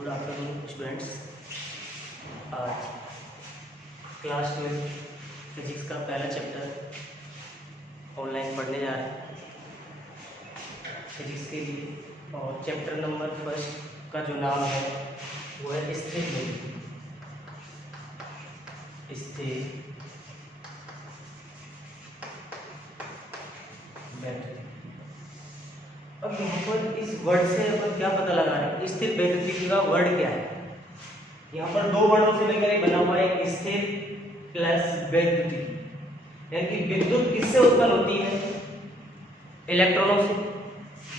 Good afternoon students. आज class 12 physics का पहला चैप्टर ऑनलाइन पढ़ने जा रहे हैं फिजिक्स के लिए। और चैप्टर नंबर फर्स्ट का जो नाम है वो है स्थिर वेग। स्थिर वेग। अब यहाँ पर इस वर्ड से अपन क्या पता लगा रहे हैं, स्थिर वेग का वर्ड क्या है। यहाँ पर दो वर्डों से मिलकर बना हुआ है स्थिर प्लस वैद्युतिकी। यानी कि विद्युत किससे उत्पन्न होती है? इलेक्ट्रॉनों से।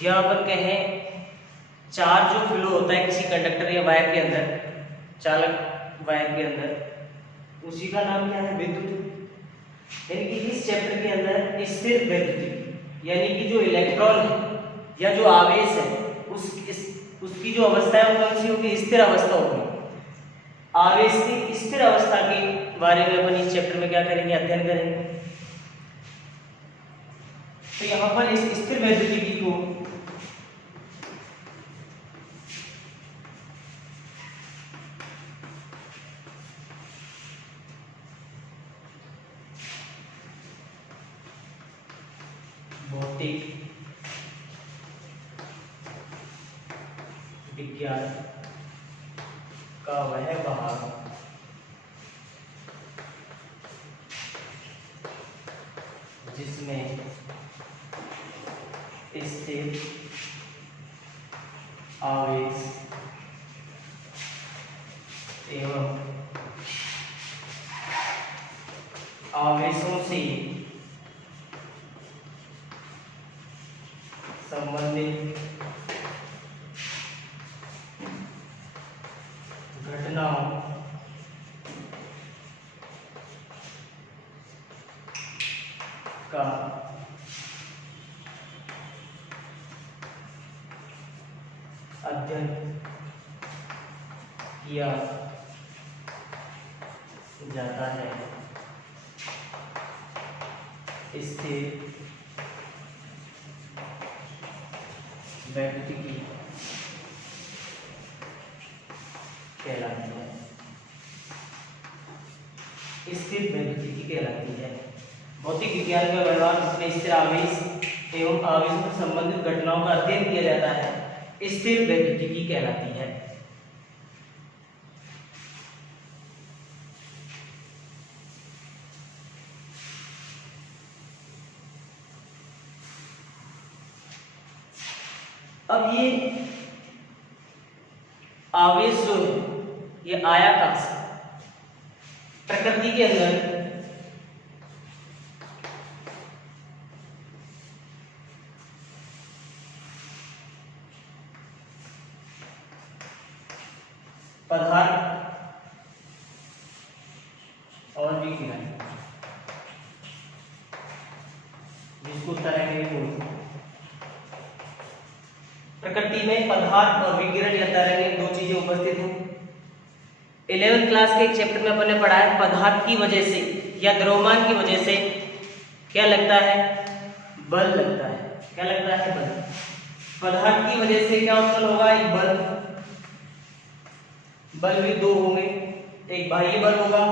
या अपन कहें चार्ज जो फ्लो होता है किसी कंडक्टर या वायर के अंदर, चालक वायर के अंदर, उसी का नाम क्या है? विद्युत। यानी कि इस चैप्टर के अंदर स्थिर वैद्युतिकी यानी कि जो इलेक्ट्रॉन है या जो आवेश है उसकी जो अवस्था है वो कौन सी होगी? स्थिर अवस्था होगी। आवेश की स्थिर अवस्था के बारे में अपन इस चैप्टर में क्या करेंगे? अध्ययन करेंगे। तो यहाँ पर इस स्थिर वैद्युतिकी को भौतिक विज्ञान का वह भाग जिसमें स्थिर आवेश एवं आवेशों से संबंधित घटनाओं का अध्ययन किया जाता है। स्थिर वैद्युतिकी कहलाती है। स्थिर वैद्युतिकी कहलाती है भौतिक विज्ञान का व्यवहार जिसमें स्थिर आवेश एवं आवेशों से संबंधित घटनाओं का अध्ययन किया जाता है, स्थिर वैद्युतिकी कहलाती है। अब ये आवेश जो है ये आया कहां से? प्रकृति के अंदर पदार्थ और विकिरण जिसको तरंगें बोलते हैं। प्रकृति में पदार्थ और विकिरण या तरंगें दो चीजें उपस्थित हैं। 11th क्लास के एक चैप्टर में अपन ने पढ़ा है पदार्थ की वजह से या द्रव्यमान की वजह से क्या लगता है? बल लगता है। क्या लगता है? बल। पदार्थ की वजह से क्या उत्पन्न होगा? एक बल। बल भी दो होंगे, एक बाह्य बल होगा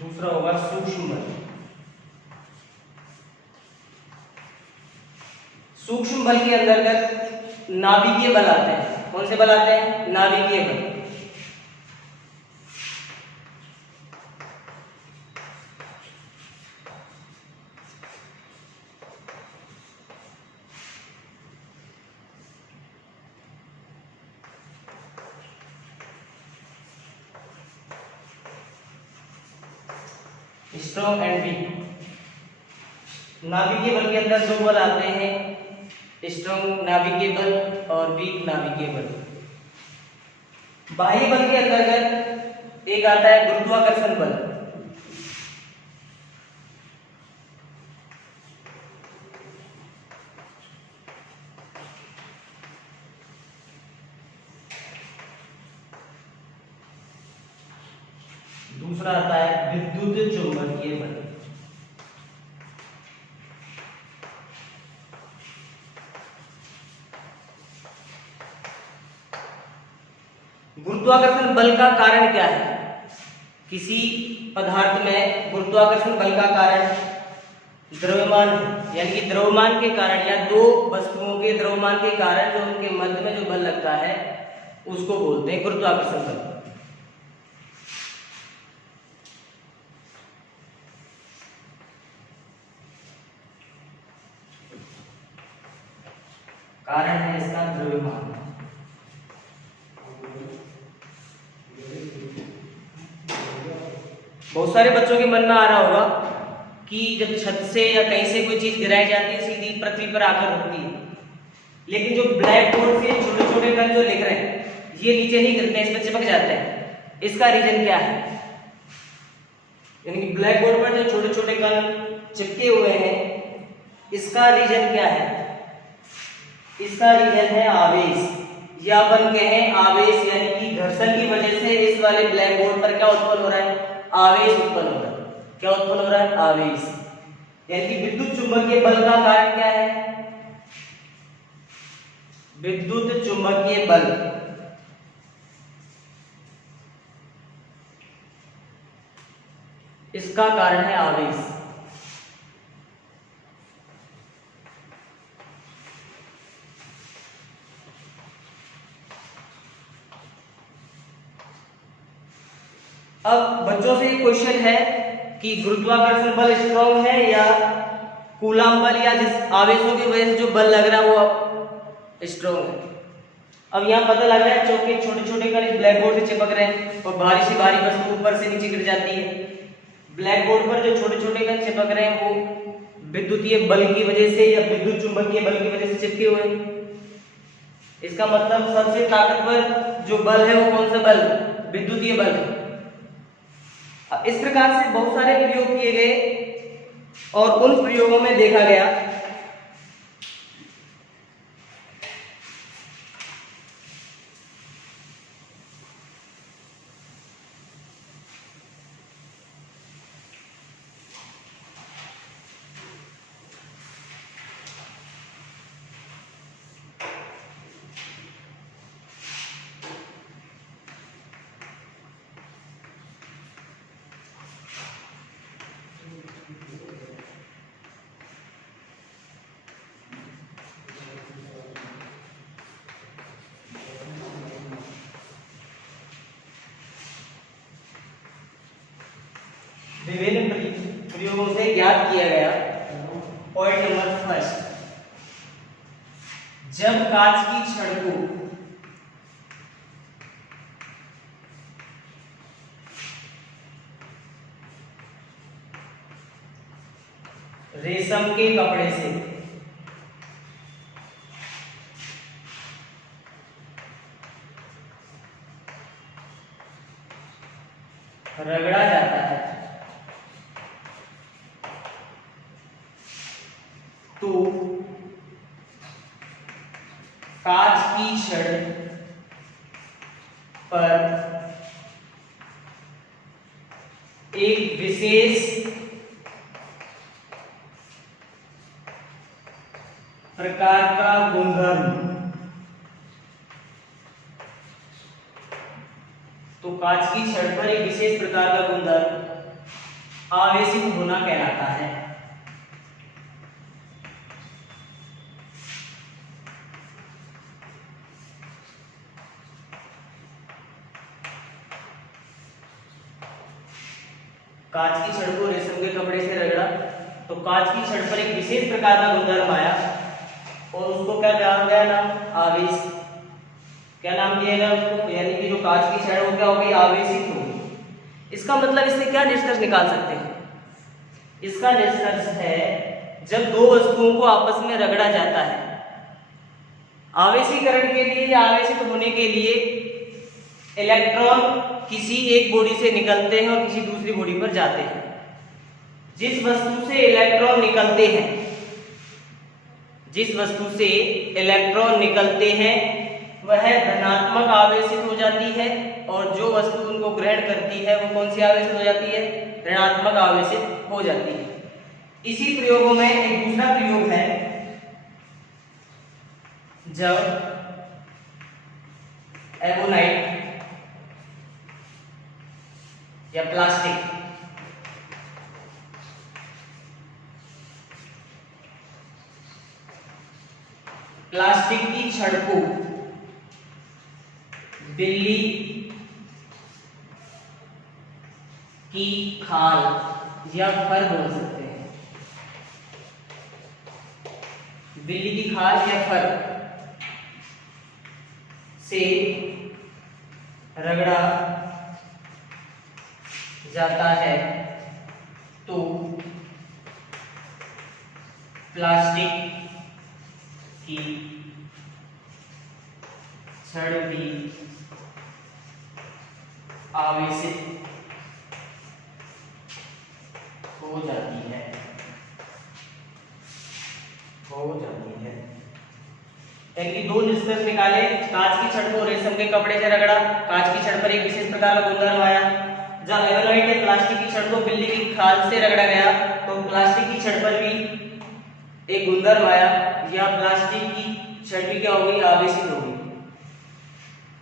दूसरा होगा सूक्ष्म बल। सूक्ष्म बल के अंतर्गत नाभिकीय बल आते हैं। कौन से बल आते हैं? नाभिकीय बल। Strong and weak. नाभिकीय बल के अंदर दो बल आते हैं, स्ट्रॉन्ग नाभिकीय बल और वीक नाभिकीय बल। बाह्य बल के अंतर्गत एक आता है गुरुत्वाकर्षण बल। दूसरा आता है विद्युत चुंबकीय बल। गुरुत्वाकर्षण बल का कारण क्या है? किसी पदार्थ में गुरुत्वाकर्षण बल का कारण द्रव्यमान है, यानी कि द्रव्यमान के कारण या दो वस्तुओं के द्रव्यमान के कारण जो उनके मध्य में जो बल लगता है उसको बोलते हैं गुरुत्वाकर्षण बल। कारण है इसका द्रव्यमान। बहुत सारे बच्चों के मन में आ रहा होगा कि जब छत से या कहीं से कोई चीज गिराई जाती है सीधी पृथ्वी पर आकर रुकती है, लेकिन जो ब्लैक बोर्ड से छोटे छोटे कण जो लिख रहे हैं ये नीचे नहीं गिरते हैं, इसमें चिपक जाते हैं। इसका रीजन क्या है? यानी कि ब्लैक बोर्ड पर जो छोटे छोटे कण चिपके हुए हैं इसका रीजन क्या है? इसका रीजन है आवेश, या अपन कहें आवेश, यानी कि घर्षण की वजह से इस वाले ब्लैक बोर्ड पर क्या उत्पन्न हो रहा है? आवेश उत्पन्न हो रहा है। क्या उत्पन्न हो रहा है? आवेश। यानी कि विद्युत चुंबकीय बल का कारण क्या है? विद्युत चुंबकीय बल। इसका कारण है आवेश। अब बच्चों से एक क्वेश्चन है कि गुरुत्वाकर्षण बल स्ट्रॉन्ग है या कूलम्ब बल या जिस आवेशों की वजह से जो बल लग रहा है वो स्ट्रॉन्ग है। अब यहाँ पता लग रहा है चौके छोटे छोटे कण ब्लैक बोर्ड से चिपक रहे हैं और भारी से भारी वस्तु ऊपर से नीचे गिर जाती है। ब्लैक बोर्ड पर जो छोटे छोटे कण चिपक रहे हैं वो विद्युतीय बल की वजह से या विद्युत चुंबकीय बल की वजह से चिपके हुए हैं। इसका मतलब सबसे ताकतवर जो बल है वो कौन सा बल? विद्युतीय बल। इस प्रकार से बहुत सारे प्रयोग किए गए और उन प्रयोगों में देखा गया विभिन्न प्रयोगों से ज्ञात किया गया। पॉइंट नंबर फर्स्ट, जब कांच की छड़ को रेशम के कपड़े से रगड़ा जाता है तो कांच की छड़ पर एक विशेष प्रकार का गुणधर्म, तो कांच की छड़ पर एक विशेष प्रकार का गुणधर्म आवेशित होना कहलाता है। कांच की छड़ को रेशम के कपड़े से रगड़ा तो कांच की छड़ पर एक विशेष प्रकार का गुणधर्म आया और उसको क्या नाम दिया? नाम आवेश। क्या नाम दिया गया उसको? यानी कि जो कांच की छड़ हो क्या होगी? आवेशित होगी। इसका मतलब इससे क्या निष्कर्ष निकाल सकते हैं? इसका निष्कर्ष है जब दो वस्तुओं को आपस में रगड़ा जाता है, आवेशीकरण के लिए या आवेशित होने के लिए इलेक्ट्रॉन किसी एक बॉडी से निकलते हैं और किसी दूसरी बॉडी पर जाते हैं। जिस वस्तु से इलेक्ट्रॉन निकलते हैं, जिस वस्तु से इलेक्ट्रॉन निकलते हैं वह धनात्मक आवेशित हो जाती है और जो वस्तु उनको ग्रहण करती है वो कौन सी आवेशित हो जाती है? ऋणात्मक आवेशित हो जाती है। इसी प्रयोगों में एक दूसरा प्रयोग है, जब एमोनाइट या प्लास्टिक, प्लास्टिक की छड़ को बिल्ली की खाल या फर बोल सकते हैं। बिल्ली की खाल या फर से रगड़ा जाता है तो प्लास्टिक की छड़ भी आवेशित हो जाती है। यानी कि दो निष्कर्ष निकाले। कांच की छड़ को रेशम के कपड़े से रगड़ा, कांच की छड़ पर एक विशेष प्रकार का गुणधर्म आया। जब एवोलाइट ने प्लास्टिक की छड़ को बिल्ली की खाल से रगड़ा गया तो प्लास्टिक की छड़ पर भी एक गुणधर्म आया, या प्लास्टिक की छड़ भी क्या हो गई, आवेशित हो गई।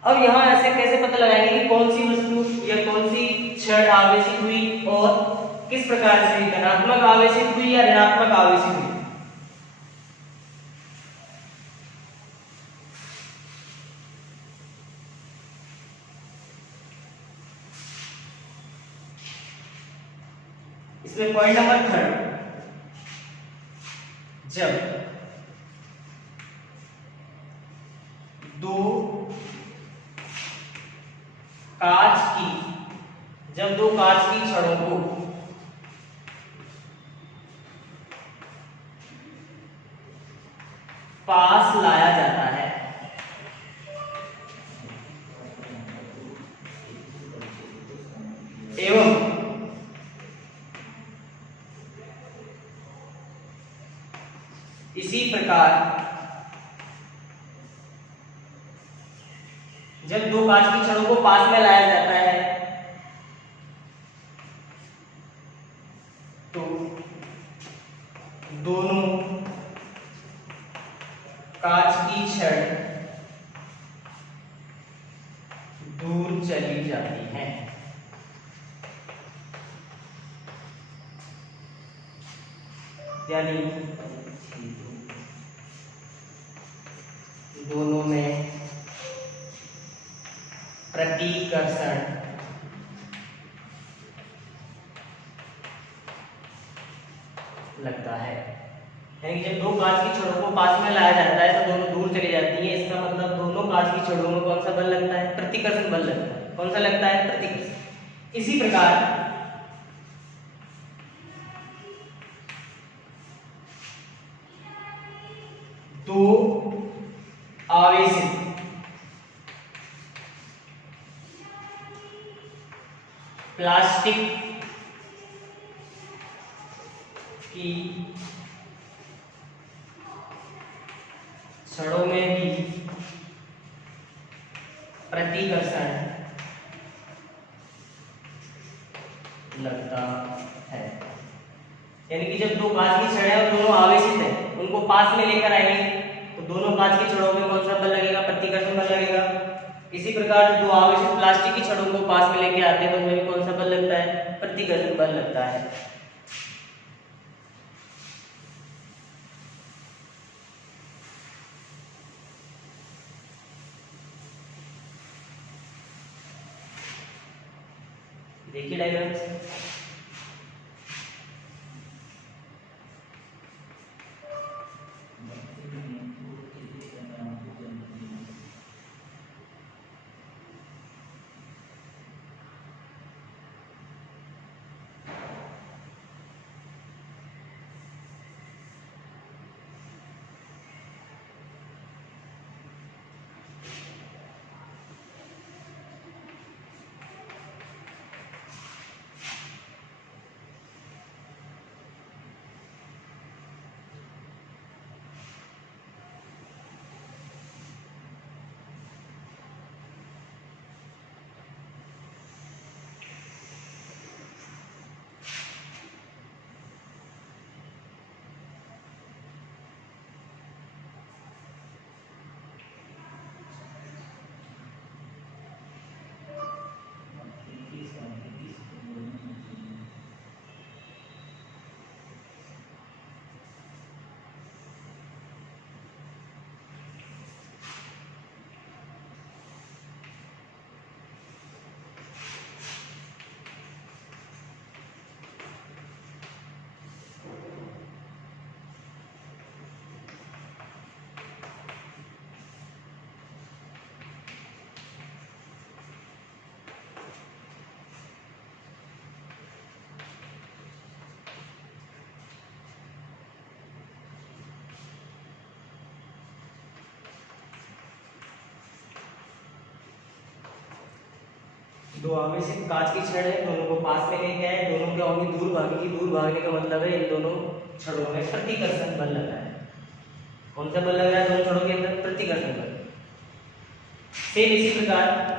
अब यहाँ ऐसे कैसे पता लगाएंगे कि कौन सी वस्तु या कौन सी छड़ आवेशित हुई और किस प्रकार से, धनात्मक आवेशित हुई या ऋणात्मक आवेशित हुई। इसमें पॉइंट नंबर 3, जब दो कांच की छड़ों को पास लाया जाता है एवं इसी प्रकार जब दो कांच की छड़ों को पास में लाया जाता है तो दोनों कांच की छड़ दूर चली जाती है। यानी दोनों में प्रतिकर्षण लगता है। यानी जब दो कांच की छड़ों को पास में लाया जाता है तो दोनों दूर चली जाती है। इसका मतलब दोनों कांच की छड़ों में कौन सा बल लगता है, प्रतिकर्षण बल लगता है। कौन सा लगता है, प्रतिकर्षण। इसी प्रकार दो आवेशित प्लास्टिक की छड़ों में भी प्रतिकर्षण लगता है। यानी कि जब दो कांच की छड़ें और दोनों आवेशित हैं, उनको पास में लेकर आएंगे तो दोनों कांच की छड़ों में कौन सा बल लगेगा, प्रतिकर्षण बल लगेगा। इसी प्रकार जो दो आवेशित प्लास्टिक की छड़ों को पास में लेके आते हैं तो उनमें कौन सा बल लगता है, प्रतिकर्षण बल लगता है। देखिए डायग्राम्स। दो आवेशित कांच की छड़ है, दोनों को पास में लेके आए, दोनों क्या होंगी दूर भागेगी। दूर भागने का मतलब है इन दोनों छड़ों में प्रतिकर्षण बल लग रहा है। कौन सा बल लग रहा है दोनों छड़ों के अंदर? प्रतिकर्षण बल। सेम इसी प्रकार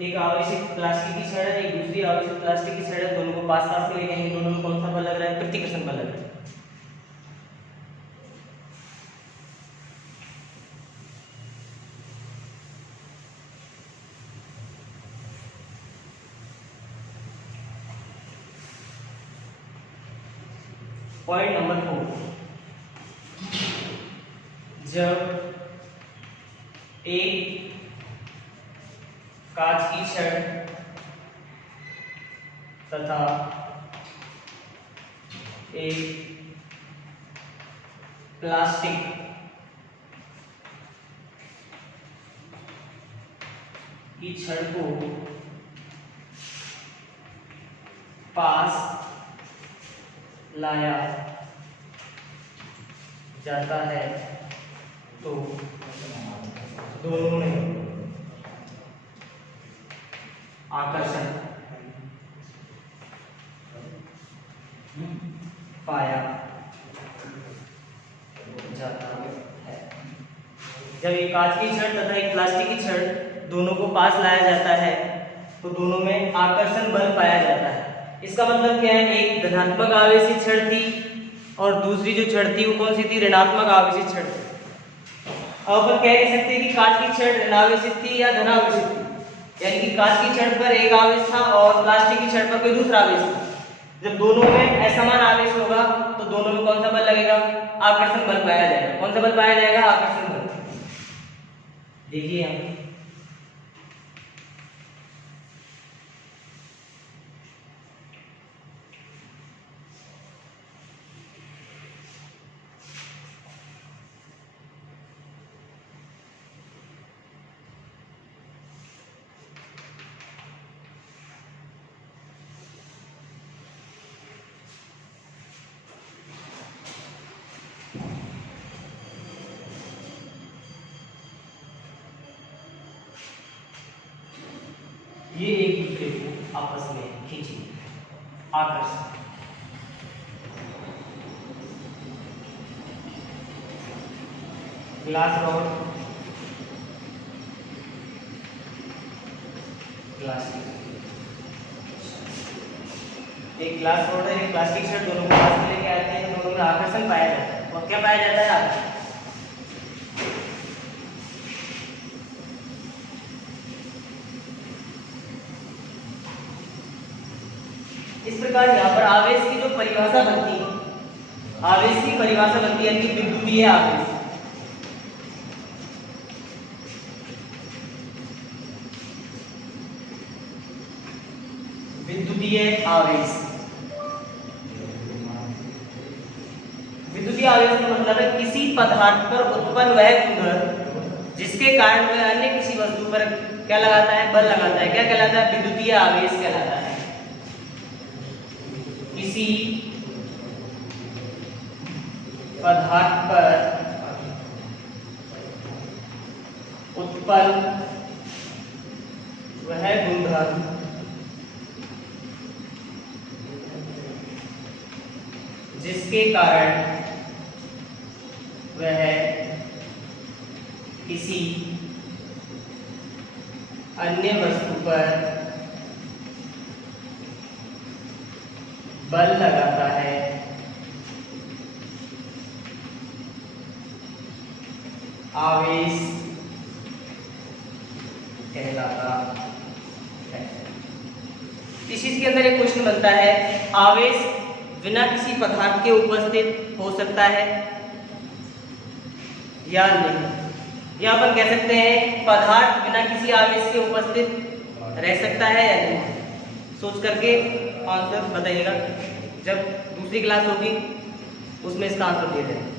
एक आवेशित प्लास्टिक की छड़ है, एक दूसरी आवेशित प्लास्टिक की छड़ है, दोनों को पास पास में लेके आएंगे। दोनों में कौन सा बल लग रहा है? प्रतिकर्षण बल लग रहा है। पॉइंट नंबर 4, जब एक कांच की छड़ तथा एक प्लास्टिक की छड़ को पास लाया जाता है तो दोनों में आकर्षण पाया जाता है। जब एक कांच की छड़ तथा एक प्लास्टिक की छड़ दोनों को पास लाया जाता है तो दोनों में आकर्षण बल पाया जाता है। इसका मतलब क्या है? एक धनात्मक आवेशित छड़ थी और दूसरी जो छड़ थी वो कौन सी थी? ऋणात्मक आवेशित छड़ थी। अब अपन कह नहीं सकते कि कांच की छड़ ऋणावेशित थी या धनावेशित थी, यानी कि कांच की छड़ पर एक आवेश था और प्लास्टिक की छड़ पर कोई दूसरा आवेश था। जब दोनों में असमान आवेश होगा तो दोनों में कौन सा बल लगेगा? आकर्षण बल पाया जाएगा। कौन सा बल पाया जाएगा? आकर्षण बल। देखिए यहाँ ये एक दूसरे को आपस में खींचेंगे, आकर्षण। ग्लास रॉड, प्लास्टिक, एक ग्लास रॉड है, एक प्लास्टिक छड़, दोनों को पास में लेके आते हैं, दोनों में आकर्षण पाया जाता है। और क्या पाया जाता है? आकर्षण। इस प्रकार यहाँ पर आवेश की जो परिभाषा बनती है, आवेश की परिभाषा बनती है कि विद्युतीय आवेश। विद्युतीय आवेश, विद्युतीय आवेश का मतलब है किसी पदार्थ पर उत्पन्न वह गुण जिसके कारण वह अन्य किसी वस्तु पर क्या लगाता है? बल लगाता है। क्या कहलाता है? विद्युतीय आवेश कहलाता है। किसी पदार्थ पर उत्पन्न वह गुणधर्म जिसके कारण वह किसी अन्य वस्तु पर बल लगाता है आवेश कहलाता है। इस चीज के अंदर एक क्वेश्चन बनता है, आवेश बिना किसी पदार्थ के उपस्थित हो सकता है या नहीं। या अपन कह सकते हैं पदार्थ बिना किसी आवेश के उपस्थित रह सकता है या नहीं। सोच करके आंसर बताइएगा, जब दूसरी क्लास होगी उसमें इसका आंसर दिया जाएगा।